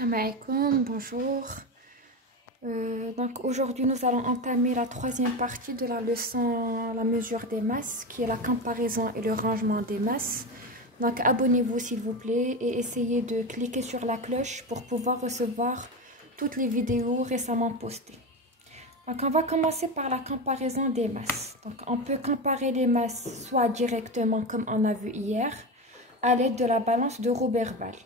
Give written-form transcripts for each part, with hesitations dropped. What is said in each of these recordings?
Salam alaikum, bonjour. Donc aujourd'hui nous allons entamer la troisième partie de la leçon la mesure des masses, qui est la comparaison et le rangement des masses. Donc abonnez-vous s'il vous plaît et essayez de cliquer sur la cloche pour pouvoir recevoir toutes les vidéos récemment postées. Donc on va commencer par la comparaison des masses. Donc on peut comparer les masses soit directement comme on a vu hier, à l'aide de la balance de Roberval.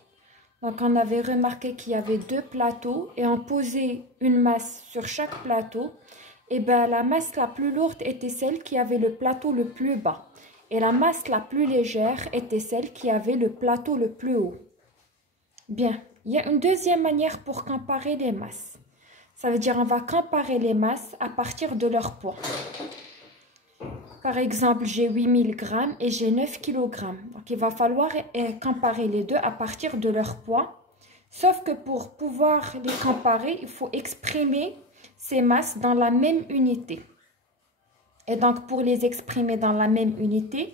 Donc on avait remarqué qu'il y avait deux plateaux et on posait une masse sur chaque plateau. Et bien la masse la plus lourde était celle qui avait le plateau le plus bas. Et la masse la plus légère était celle qui avait le plateau le plus haut. Bien, il y a une deuxième manière pour comparer les masses. Ça veut dire on va comparer les masses à partir de leur poids. Par exemple, j'ai 8000 grammes et j'ai 9 kg. Donc, il va falloir comparer les deux à partir de leur poids. Sauf que pour pouvoir les comparer, il faut exprimer ces masses dans la même unité. Et donc, pour les exprimer dans la même unité,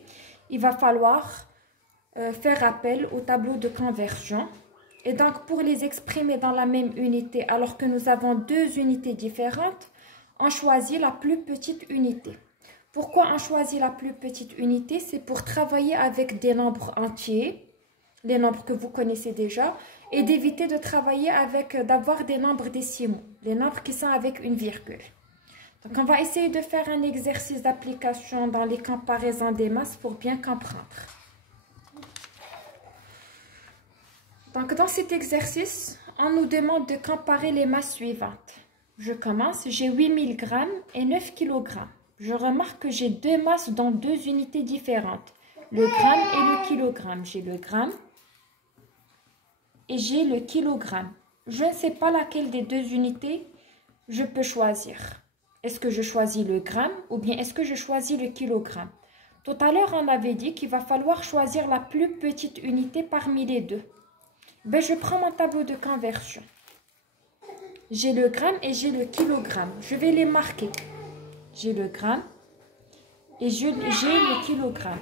il va falloir faire appel au tableau de conversion. Et donc, pour les exprimer dans la même unité, alors que nous avons deux unités différentes, on choisit la plus petite unité. Pourquoi on choisit la plus petite unité? C'est pour travailler avec des nombres entiers, les nombres que vous connaissez déjà, et d'éviter de travailler avec, d'avoir des nombres décimaux, les nombres qui sont avec une virgule. Donc on va essayer de faire un exercice d'application dans les comparaisons des masses pour bien comprendre. Donc dans cet exercice, on nous demande de comparer les masses suivantes. Je commence, j'ai 8000 grammes et 9 kg. Je remarque que j'ai deux masses dans deux unités différentes, le gramme et le kilogramme. J'ai le gramme et j'ai le kilogramme. Je ne sais pas laquelle des deux unités je peux choisir. Est-ce que je choisis le gramme ou bien est-ce que je choisis le kilogramme? Tout à l'heure, on avait dit qu'il va falloir choisir la plus petite unité parmi les deux. Ben, je prends mon tableau de conversion. J'ai le gramme et j'ai le kilogramme. Je vais les marquer. J'ai le gramme et j'ai le kilogramme.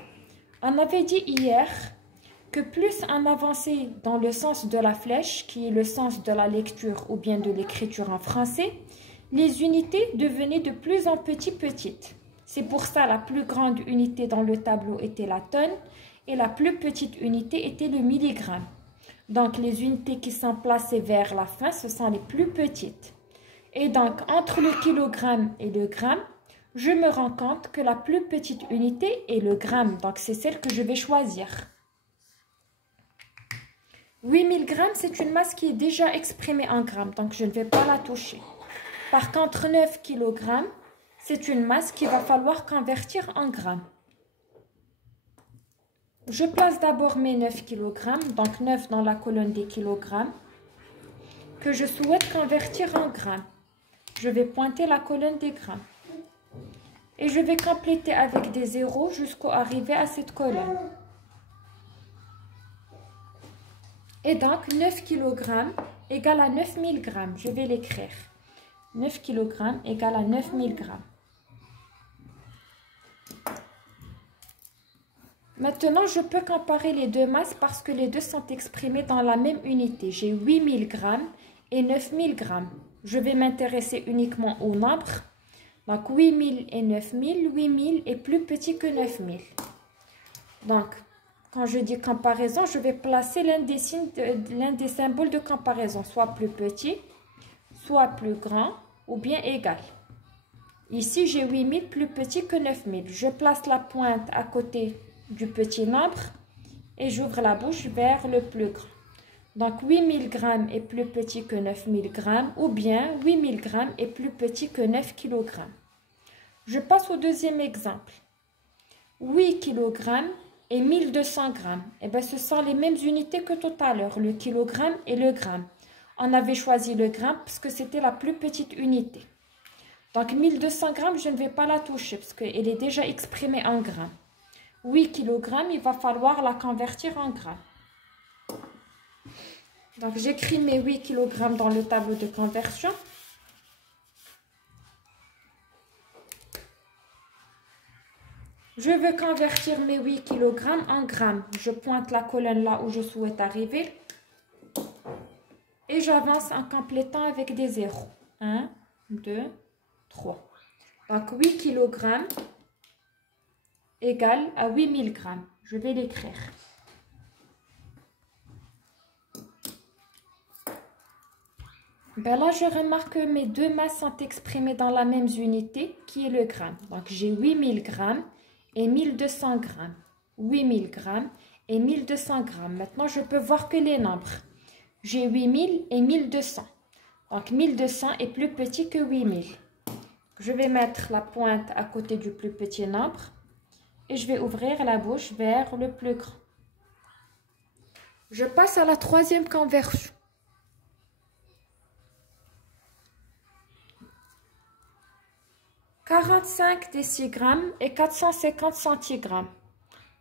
On avait dit hier que plus on avançait dans le sens de la flèche, qui est le sens de la lecture ou bien de l'écriture en français, les unités devenaient de plus en petites. C'est pour ça la plus grande unité dans le tableau était la tonne et la plus petite unité était le milligramme. Donc les unités qui sont placées vers la fin, ce sont les plus petites. Et donc entre le kilogramme et le gramme, je me rends compte que la plus petite unité est le gramme. Donc, c'est celle que je vais choisir. 8000 grammes, c'est une masse qui est déjà exprimée en grammes. Donc, je ne vais pas la toucher. Par contre, 9 kg, c'est une masse qu'il va falloir convertir en grammes. Je place d'abord mes 9 kg, donc 9 dans la colonne des kilogrammes, que je souhaite convertir en grammes. Je vais pointer la colonne des grammes. Et je vais compléter avec des zéros jusqu'à arriver à cette colonne. Et donc, 9 kg égale à 9000 g. Je vais l'écrire. 9 kg égale à 9000 g. Maintenant, je peux comparer les deux masses parce que les deux sont exprimées dans la même unité. J'ai 8000 g et 9000 g. Je vais m'intéresser uniquement au nombre. Donc, 8000 et 9000, 8000 est plus petit que 9000. Donc, quand je dis comparaison, je vais placer l'un des symboles de comparaison, soit plus petit, soit plus grand, ou bien égal. Ici, j'ai 8000 plus petit que 9000. Je place la pointe à côté du petit nombre et j'ouvre la bouche vers le plus grand. Donc, 8000 g est plus petit que 9000 g, ou bien 8000 g est plus petit que 9 kg. Je passe au deuxième exemple. 8 kg et 1200 g. Eh bien, ce sont les mêmes unités que tout à l'heure, le kilogramme et le gramme. On avait choisi le gramme parce que c'était la plus petite unité. Donc, 1200 g, je ne vais pas la toucher parce qu'elle est déjà exprimée en grammes. 8 kg, il va falloir la convertir en grammes. Donc, j'écris mes 8 kg dans le tableau de conversion. Je veux convertir mes 8 kg en grammes. Je pointe la colonne là où je souhaite arriver. et j'avance en complétant avec des zéros. 1, 2, 3. Donc 8 kg égale à 8000 grammes. Je vais l'écrire. Ben là, je remarque que mes deux masses sont exprimées dans la même unité, qui est le gramme. Donc, j'ai 8000 grammes et 1200 grammes. 8000 grammes et 1200 grammes. Maintenant, je peux voir que les nombres. J'ai 8000 et 1200. Donc, 1200 est plus petit que 8000. Je vais mettre la pointe à côté du plus petit nombre et je vais ouvrir la bouche vers le plus grand. Je passe à la troisième conversion. 45 décigrammes et 450 centigrammes.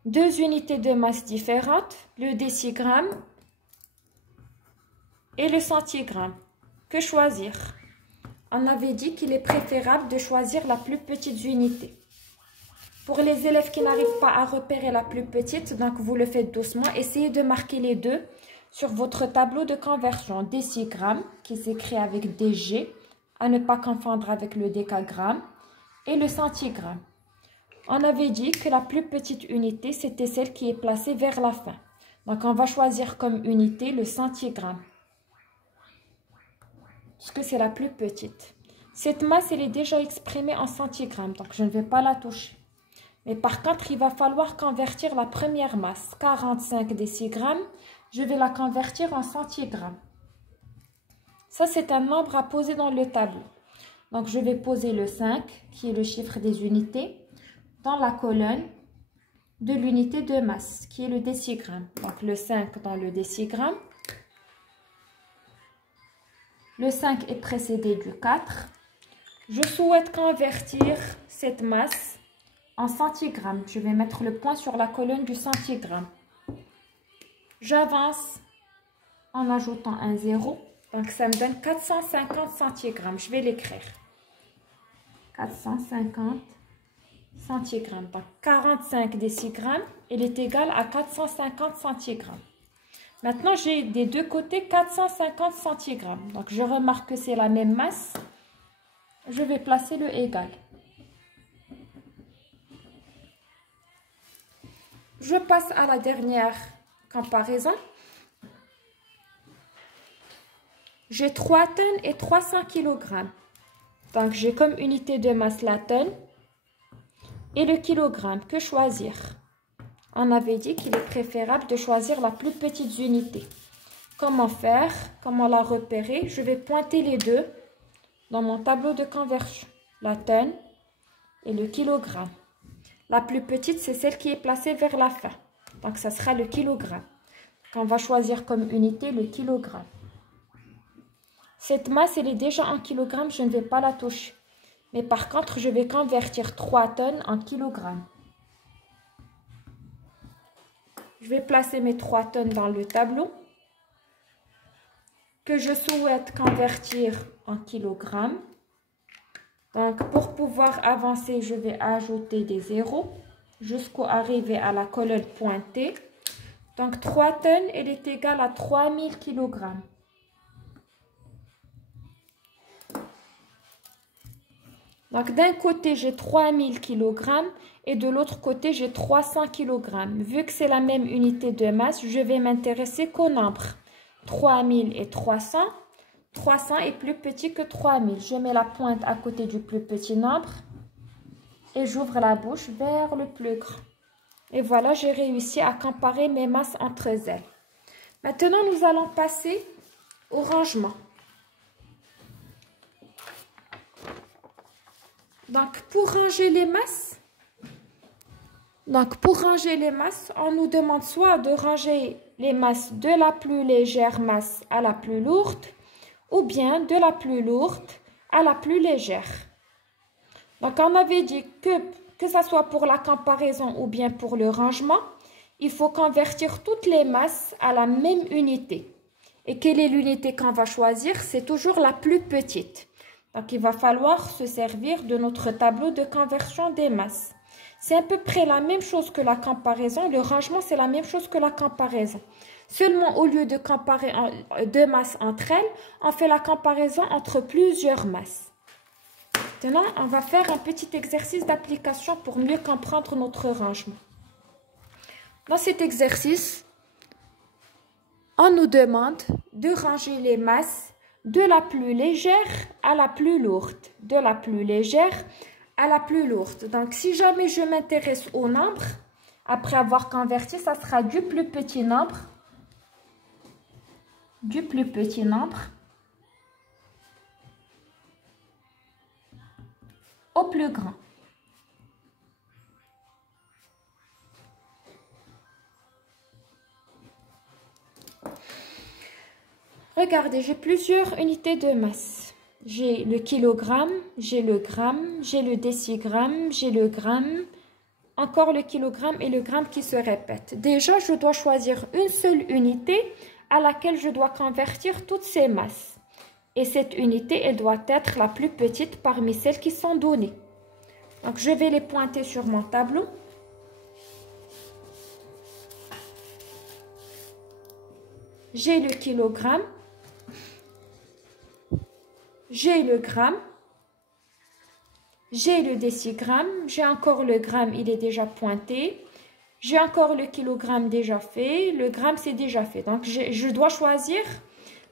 Deux unités de masse différentes, le décigramme et le centigramme. Que choisir? On avait dit qu'il est préférable de choisir la plus petite unité. Pour les élèves qui n'arrivent pas à repérer la plus petite, donc vous le faites doucement, essayez de marquer les deux sur votre tableau de conversion. Décigramme, qui s'écrit avec DG, à ne pas confondre avec le décagramme, et le centigramme. On avait dit que la plus petite unité, c'était celle qui est placée vers la fin. Donc, on va choisir comme unité le centigramme, parce que c'est la plus petite. Cette masse, elle est déjà exprimée en centigrammes, donc je ne vais pas la toucher. Mais par contre, il va falloir convertir la première masse, 45 décigrammes, je vais la convertir en centigrammes. Ça, c'est un nombre à poser dans le tableau. Donc, je vais poser le 5, qui est le chiffre des unités, dans la colonne de l'unité de masse, qui est le décigramme. Donc, le 5 dans le décigramme. Le 5 est précédé du 4. Je souhaite convertir cette masse en centigrammes. Je vais mettre le point sur la colonne du centigramme. J'avance en ajoutant un 0. Donc, ça me donne 450 centigrammes. Je vais l'écrire. 450 centigrammes. Donc, 45 décigrammes, il est égal à 450 centigrammes. Maintenant, j'ai des deux côtés 450 centigrammes. Donc, je remarque que c'est la même masse. Je vais placer le égal. Je passe à la dernière comparaison. J'ai 3 tonnes et 300 kg. Donc, j'ai comme unité de masse la tonne et le kilogramme. Que choisir? On avait dit qu'il est préférable de choisir la plus petite unité. Comment faire? Comment la repérer? Je vais pointer les deux dans mon tableau de conversion. La tonne et le kilogramme. La plus petite, c'est celle qui est placée vers la fin. Donc, ça sera le kilogramme. Donc, on va choisir comme unité le kilogramme. Cette masse, elle est déjà en kilogrammes, je ne vais pas la toucher. Mais par contre, je vais convertir 3 tonnes en kilogrammes. Je vais placer mes 3 tonnes dans le tableau que je souhaite convertir en kilogrammes. Donc, pour pouvoir avancer, je vais ajouter des zéros jusqu'à arriver à la colonne pointée. Donc, 3 tonnes, elle est égale à 3000 kilogrammes. Donc, d'un côté, j'ai 3000 kg et de l'autre côté, j'ai 300 kg. Vu que c'est la même unité de masse, je vais m'intéresser qu'au nombre. 3000 et 300. 300 est plus petit que 3000. Je mets la pointe à côté du plus petit nombre et j'ouvre la bouche vers le plus grand. Et voilà, j'ai réussi à comparer mes masses entre elles. Maintenant, nous allons passer au rangement. Donc, pour ranger les masses, on nous demande soit de ranger les masses de la plus légère masse à la plus lourde, ou bien de la plus lourde à la plus légère. Donc, on avait dit que ce soit pour la comparaison ou bien pour le rangement, il faut convertir toutes les masses à la même unité. Et quelle est l'unité qu'on va choisir? C'est toujours la plus petite. Donc, il va falloir se servir de notre tableau de conversion des masses. C'est à peu près la même chose que la comparaison. Le rangement, c'est la même chose que la comparaison. Seulement, au lieu de comparer deux masses entre elles, on fait la comparaison entre plusieurs masses. Maintenant, on va faire un petit exercice d'application pour mieux comprendre notre rangement. Dans cet exercice, on nous demande de ranger les masses de la plus légère à la plus lourde. De la plus légère à la plus lourde. Donc, si jamais je m'intéresse au nombre, après avoir converti, ça sera du plus petit nombre au plus grand. Regardez, j'ai plusieurs unités de masse. J'ai le kilogramme, j'ai le gramme, j'ai le décigramme, j'ai le gramme, encore le kilogramme et le gramme qui se répètent. Déjà, je dois choisir une seule unité à laquelle je dois convertir toutes ces masses. Et cette unité, elle doit être la plus petite parmi celles qui sont données. Donc, je vais les pointer sur mon tableau. J'ai le kilogramme. J'ai le gramme. J'ai le décigramme. J'ai encore le gramme, il est déjà pointé. J'ai encore le kilogramme déjà fait. Le gramme, c'est déjà fait. Donc, je dois choisir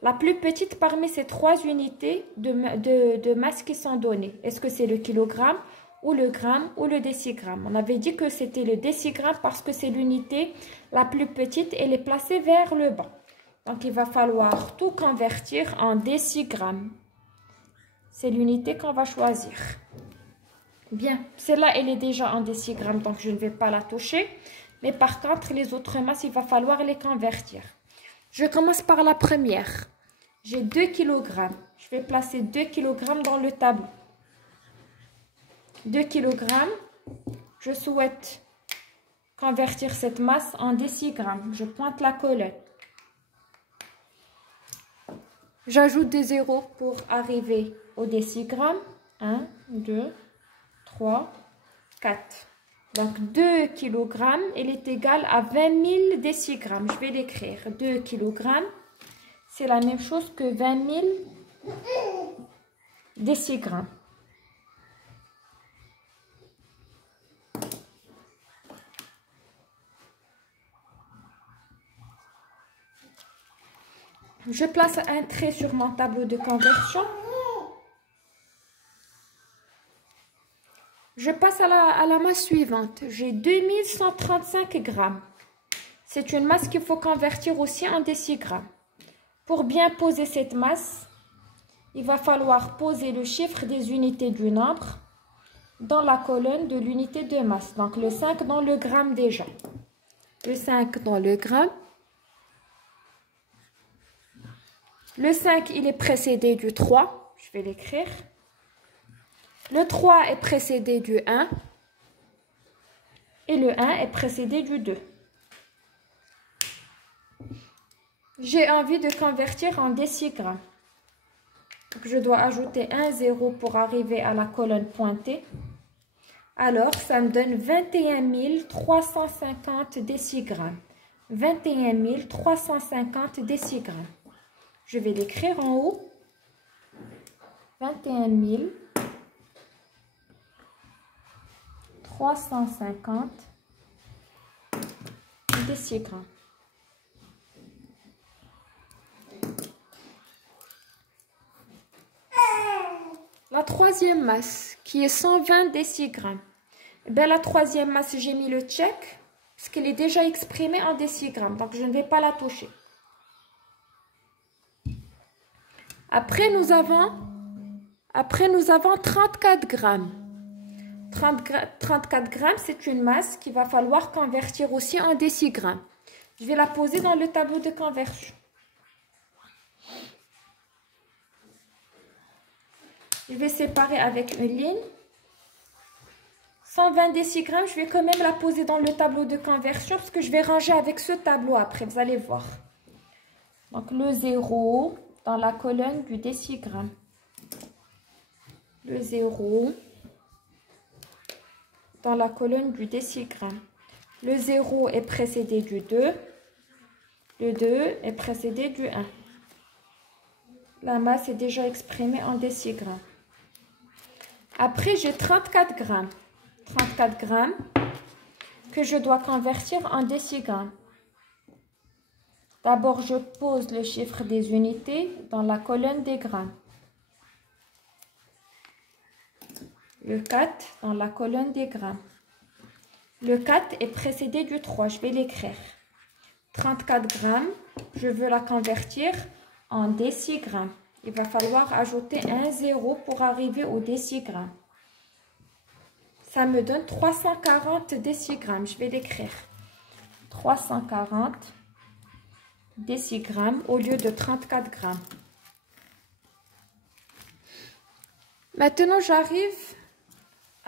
la plus petite parmi ces trois unités de masse qui sont données. Est-ce que c'est le kilogramme ou le gramme ou le décigramme? On avait dit que c'était le décigramme parce que c'est l'unité la plus petite. Elle est placée vers le bas. Donc, il va falloir tout convertir en décigramme. C'est l'unité qu'on va choisir. Bien, celle-là, elle est déjà en décigramme, donc je ne vais pas la toucher. Mais par contre, les autres masses, il va falloir les convertir. Je commence par la première. J'ai 2 kg. Je vais placer 2 kg dans le tableau. 2 kg. Je souhaite convertir cette masse en décigrammes. Je pointe la colonne. J'ajoute des zéros pour arriver au décigramme. 1, 2, 3, 4. Donc 2 kg, elle est égale à 20 000 décigrammes. Je vais l'écrire. 2 kg, c'est la même chose que 20 000 décigrammes. Je place un trait sur mon tableau de conversion. Je passe à la masse suivante. J'ai 2135 grammes. C'est une masse qu'il faut convertir aussi en décigrammes. Pour bien poser cette masse, il va falloir poser le chiffre des unités du nombre dans la colonne de l'unité de masse. Donc le 5 dans le gramme déjà. Le 5 dans le gramme. Le 5, il est précédé du 3. Je vais l'écrire. Le 3 est précédé du 1. Et le 1 est précédé du 2. J'ai envie de convertir en décigrammes. Je dois ajouter un 0 pour arriver à la colonne pointée. Alors, ça me donne 21 350 décigrammes. 21 350 décigrammes. Je vais l'écrire en haut. 21 350 décigrammes. La troisième masse, qui est 120 décigrammes. Ben, la troisième masse, j'ai mis le check, parce qu'elle est déjà exprimée en décigrammes, donc je ne vais pas la toucher. Après, nous avons 34 grammes. 34 grammes, c'est une masse qu'il va falloir convertir aussi en décigrammes. Je vais la poser dans le tableau de conversion. Je vais séparer avec une ligne. 120 décigrammes, je vais quand même la poser dans le tableau de conversion parce que je vais ranger avec ce tableau après, vous allez voir. Donc le 0 dans la colonne du décigramme. Le 0 dans la colonne du décigramme. Le 0 est précédé du 2. Le 2 est précédé du 1. La masse est déjà exprimée en décigrammes. Après, j'ai 34 grammes. 34 grammes que je dois convertir en décigrammes. D'abord, je pose le chiffre des unités dans la colonne des grammes. Le 4 dans la colonne des grammes. Le 4 est précédé du 3, je vais l'écrire. 34 grammes, je veux la convertir en décigrammes. Il va falloir ajouter un 0 pour arriver au décigramme. Ça me donne 340 décigrammes, je vais l'écrire. 340 décigrammes au lieu de 34 grammes. Maintenant, j'arrive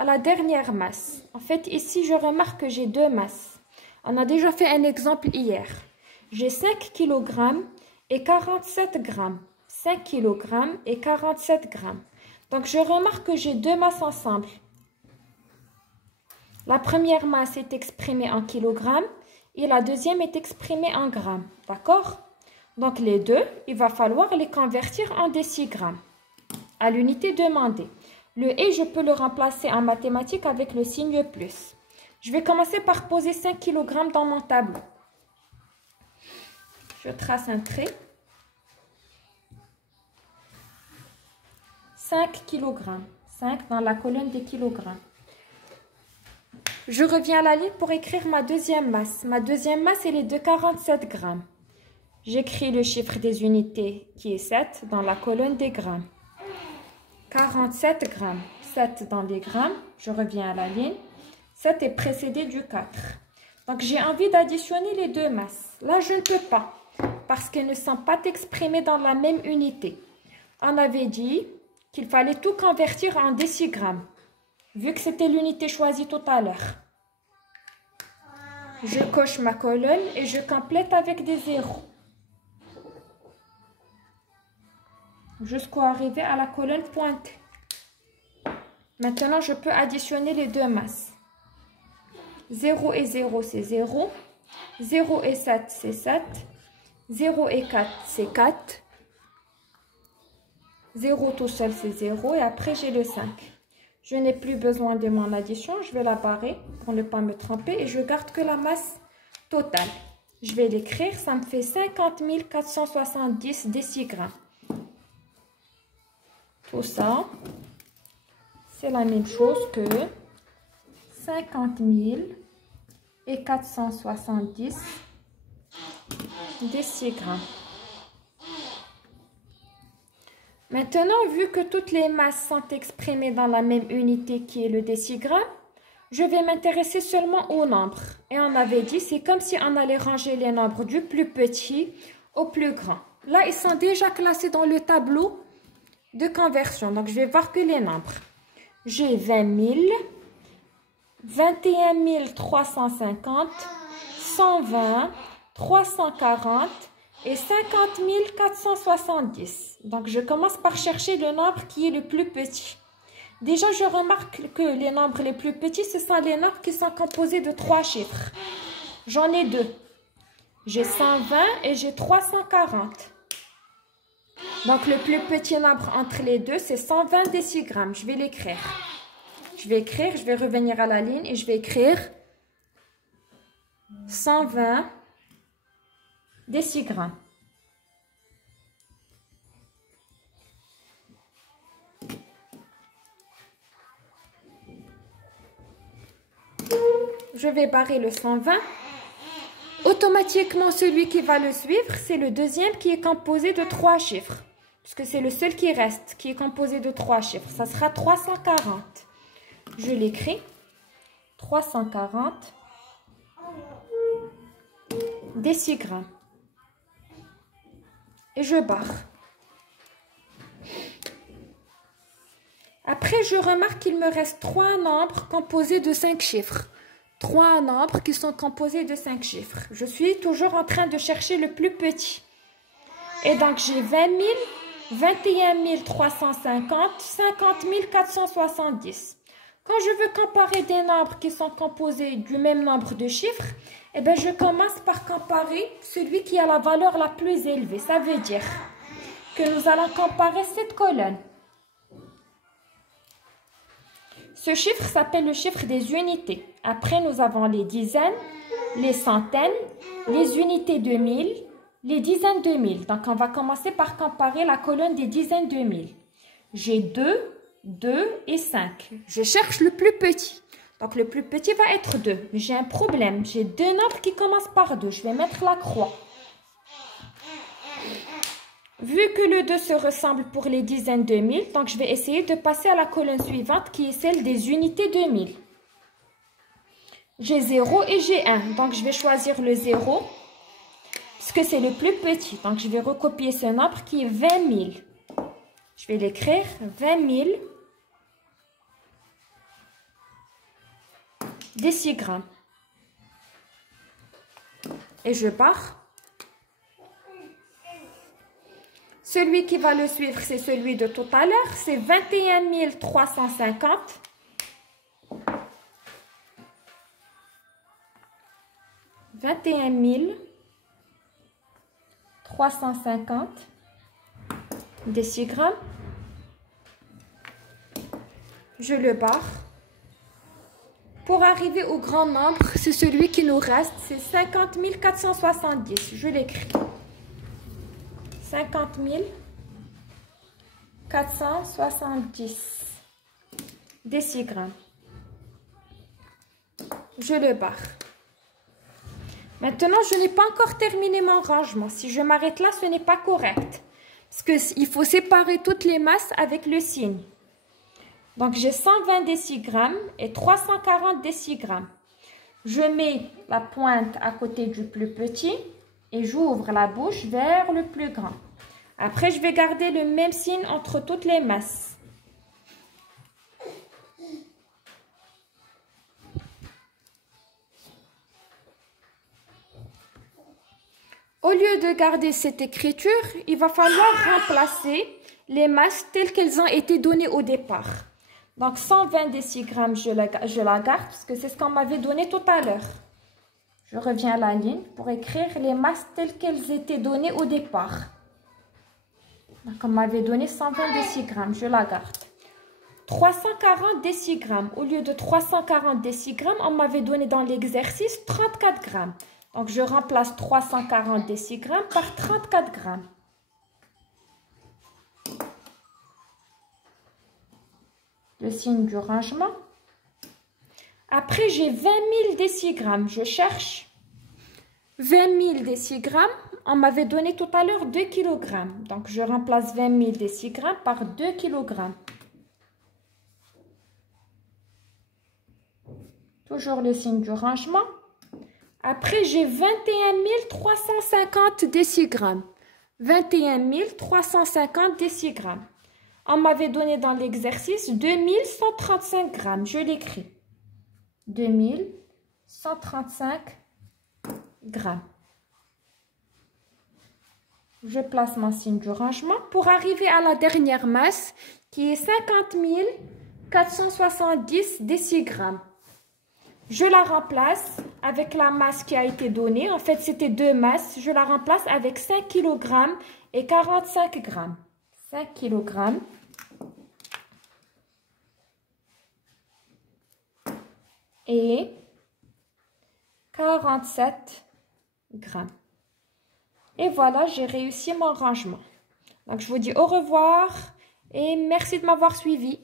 à la dernière masse. En fait, ici, je remarque que j'ai deux masses. On a déjà fait un exemple hier. J'ai 5 kg et 47 grammes. 5 kg et 47 grammes. Donc, je remarque que j'ai deux masses ensemble. La première masse est exprimée en kilogrammes et la deuxième est exprimée en grammes. D'accord? Donc, les deux, il va falloir les convertir en décigrammes à l'unité demandée. Le « et », je peux le remplacer en mathématiques avec le signe plus. Je vais commencer par poser 5 kg dans mon tableau. Je trace un trait. 5 kg. 5 dans la colonne des kilogrammes. Je reviens à la ligne pour écrire ma deuxième masse. Ma deuxième masse, elle est de 47 grammes. J'écris le chiffre des unités qui est 7 dans la colonne des grammes. 47 grammes. 7 dans les grammes. Je reviens à la ligne. 7 est précédé du 4. Donc, j'ai envie d'additionner les deux masses. Là, je ne peux pas parce qu'elles ne sont pas exprimées dans la même unité. On avait dit qu'il fallait tout convertir en décigrammes, vu que c'était l'unité choisie tout à l'heure. Je coche ma colonne et je complète avec des zéros. Jusqu'à arriver à la colonne pointée. Maintenant, je peux additionner les deux masses. 0 et 0, c'est 0. 0 et 7, c'est 7. 0 et 4, c'est 4. 0 tout seul, c'est 0. Et après, j'ai le 5. Je n'ai plus besoin de mon addition. Je vais la barrer pour ne pas me tromper. Et je garde que la masse totale. Je vais l'écrire. Ça me fait 50 470 décigrammes. Tout ça, c'est la même chose que 50 470 décigrammes. Maintenant, vu que toutes les masses sont exprimées dans la même unité qui est le décigramme, je vais m'intéresser seulement aux nombres. Et on avait dit, c'est comme si on allait ranger les nombres du plus petit au plus grand. Là, ils sont déjà classés dans le tableau de conversion. Donc, je vais voir que les nombres. J'ai 20 000, 21 350, 120, 340 et 50 470. Donc, je commence par chercher le nombre qui est le plus petit. Déjà, je remarque que les nombres les plus petits, ce sont les nombres qui sont composés de 3 chiffres. J'en ai 2. J'ai 120 et j'ai 340. Donc, le plus petit nombre entre les deux, c'est 120 décigrammes. Je vais l'écrire. Je vais écrire, je vais revenir à la ligne et je vais écrire 120 décigrammes. Je vais barrer le 120. Automatiquement, celui qui va le suivre, c'est le deuxième qui est composé de 3 chiffres. Puisque c'est le seul qui reste, qui est composé de 3 chiffres. Ça sera 340. Je l'écris. 340 décigrammes. Et je barre. Après, je remarque qu'il me reste 3 nombres composés de 5 chiffres. 3 nombres qui sont composés de 5 chiffres. Je suis toujours en train de chercher le plus petit. Et donc, j'ai 20 000, 21 350, 50 470. Quand je veux comparer des nombres qui sont composés du même nombre de chiffres, eh bien, je commence par comparer celui qui a la valeur la plus élevée. Ça veut dire que nous allons comparer cette colonne. Ce chiffre s'appelle le chiffre des unités. Après, nous avons les dizaines, les centaines, les unités de mille, les dizaines de mille. Donc, on va commencer par comparer la colonne des dizaines de mille. J'ai 2 et 5. Je cherche le plus petit. Donc, le plus petit va être 2. Mais j'ai un problème. J'ai deux nombres qui commencent par 2. Je vais mettre la croix. Vu que le 2 se ressemble pour les dizaines de mille, donc je vais essayer de passer à la colonne suivante qui est celle des unités de mille. J'ai 0 et j'ai 1. Donc, je vais choisir le 0 parce que c'est le plus petit. Donc, je vais recopier ce nombre qui est 20 000. Je vais l'écrire 20 000 décigrammes. Et je barre. Celui qui va le suivre, c'est celui de tout à l'heure. C'est 21 350. 21 350 décigrammes. Je le barre. Pour arriver au grand nombre, c'est celui qui nous reste, c'est 50 470. Je l'écris. 50 470 décigrammes. Je le barre. Maintenant, je n'ai pas encore terminé mon rangement. Si je m'arrête là, ce n'est pas correct. Parce qu'il faut séparer toutes les masses avec le signe. Donc, j'ai 120 décigrammes et 340 décigrammes. Je mets la pointe à côté du plus petit et j'ouvre la bouche vers le plus grand. Après, je vais garder le même signe entre toutes les masses. Au lieu de garder cette écriture, il va falloir remplacer les masses telles qu'elles ont été données au départ. Donc, 120 décigrammes, je la garde parce que c'est ce qu'on m'avait donné tout à l'heure. Je reviens à la ligne pour écrire les masses telles qu'elles étaient données au départ. Donc, on m'avait donné 120 décigrammes, je la garde. 340 décigrammes. Au lieu de 340 décigrammes, on m'avait donné dans l'exercice 34 grammes. Donc, je remplace 340 décigrammes par 34 grammes. Le signe du rangement. Après, j'ai 20 000 décigrammes. Je cherche 20 000 décigrammes. On m'avait donné tout à l'heure 2 kg. Donc, je remplace 20 000 décigrammes par 2 kg. Toujours le signe du rangement. Après, j'ai 21 350 décigrammes. 21 350 décigrammes. On m'avait donné dans l'exercice 2135 grammes. Je l'écris. 2135 grammes. Je place mon signe du rangement pour arriver à la dernière masse qui est 50 470 décigrammes. Je la remplace avec la masse qui a été donnée. En fait, c'était deux masses. Je la remplace avec 5 kg et 45 grammes. 5 kg et 47 grammes. Et voilà, j'ai réussi mon rangement. Donc, je vous dis au revoir et merci de m'avoir suivi.